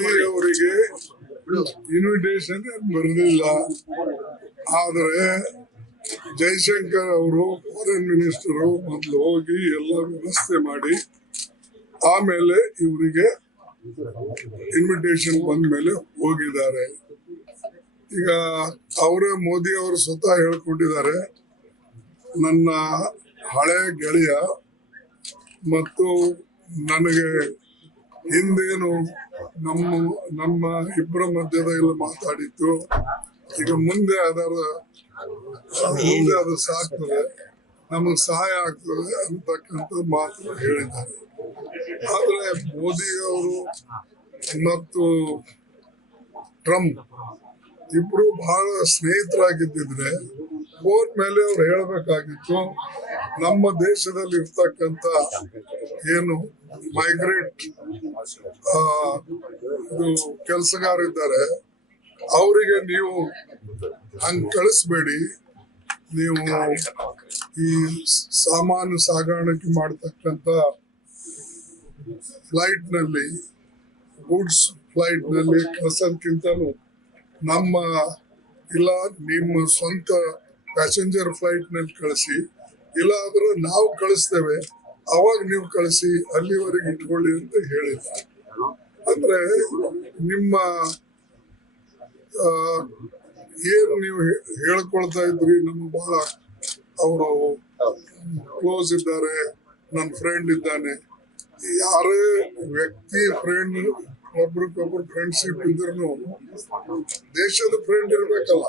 ಮೋದಿ ಅವರಿಗೆ ಇನ್ವಿಟೇಷನ್ ಬರಲಿಲ್ಲ. ಆದರೆ ಜೈಶಂಕರ್ ಅವರು ಫಾರಿನ್ ಮಿನಿಸ್ಟರು ಮೊದಲು ಹೋಗಿ ಎಲ್ಲ ವ್ಯವಸ್ಥೆ ಮಾಡಿ ಆಮೇಲೆ ಇವರಿಗೆ ಇನ್ವಿಟೇಷನ್ ಬಂದ ಮೇಲೆ ಹೋಗಿದ್ದಾರೆ. ಈಗ ಮೋದಿ ಅವರು ಸ್ವತಃ ಹೇಳ್ಕೊಂಡಿದ್ದಾರೆ, ನನ್ನ ಹಳೆ ಗೆಳೆಯ ಮತ್ತು ನನಗೆ ಹಿಂದೇನು ನಮ್ಮ ಇಬ್ಬರ ಮಧ್ಯದಲ್ಲಿ ಮಾತಾಡಿತ್ತು, ಈಗ ಮುಂದೆ ಅದು ಸಾಕ್ತದೆ, ನಮಗೆ ಸಹಾಯ ಆಗ್ತದೆ ಅಂತಕ್ಕಂಥ ಮಾತು ಹೇಳಿದ್ದಾರೆ. ಆದ್ರೆ ಮೋದಿ ಅವರು ಮತ್ತು ಟ್ರಂಪ್ ಇಬ್ರು ಬಹಳ ಸ್ನೇಹಿತರಾಗಿದ್ದಿದ್ರೆ ಫೋನ್ ಮೇಲೆ ಅವ್ರು ಹೇಳ್ಬೇಕಾಗಿತ್ತು, ನಮ್ಮ ದೇಶದಲ್ಲಿ ಇರ್ತಕ್ಕಂಥ ಏನು ಮೈಗ್ರೇಟ್ ಕೆಲಸಗಾರಿದ್ದಾರೆ ಅವರಿಗೆ ನೀವು ಹಂಗ್ ಕಳಿಸ್ಬೇಡಿ, ನೀವು ಈ ಸಾಮಾನು ಸಾಗಾಣಿಕೆ ಮಾಡತಕ್ಕಂತ ಫ್ಲೈಟ್ ನಲ್ಲಿ ಗೂಡ್ಸ್ ಫ್ಲೈಟ್ ನಲ್ಲಿ ಕಳ್ಸೋದಕ್ಕಿಂತಲೂ ನಿಮ್ಮ ಸ್ವಂತ ಪ್ಯಾಸೆಂಜರ್ ಫ್ಲೈಟ್ ನಲ್ಲಿ ಕಳಿಸಿ, ಇಲ್ಲ ಆದ್ರೆ ನಾವು ಕಳಿಸ್ತೇವೆ ಅವಾಗ ನೀವು ಕಳಿಸಿ, ಅಲ್ಲಿವರೆಗೆ ಇಟ್ಕೊಳ್ಳಿ ಅಂತ ಹೇಳಿದ್ದಾರೆ. ಅಂದ್ರೆ ನಿಮ್ಮ ಏನು ನೀವು ಹೇಳ್ಕೊಳ್ತಾ ಇದ್ರಿ, ನಮ್ಗೆ ಬಹಳ ಅವರು ಕ್ಲೋಸ್ ಇದ್ದಾರೆ, ನನ್ನ ಫ್ರೆಂಡ್ ಇದ್ದಾನೆ, ಯಾರೇ ವ್ಯಕ್ತಿ ಫ್ರೆಂಡ್ ಒಬ್ರಿಗೊಬ್ರು ಫ್ರೆಂಡ್ಶಿಪ್ ಇದ್ರೂ ದೇಶದ ಫ್ರೆಂಡ್ ಇರ್ಬೇಕಲ್ಲ.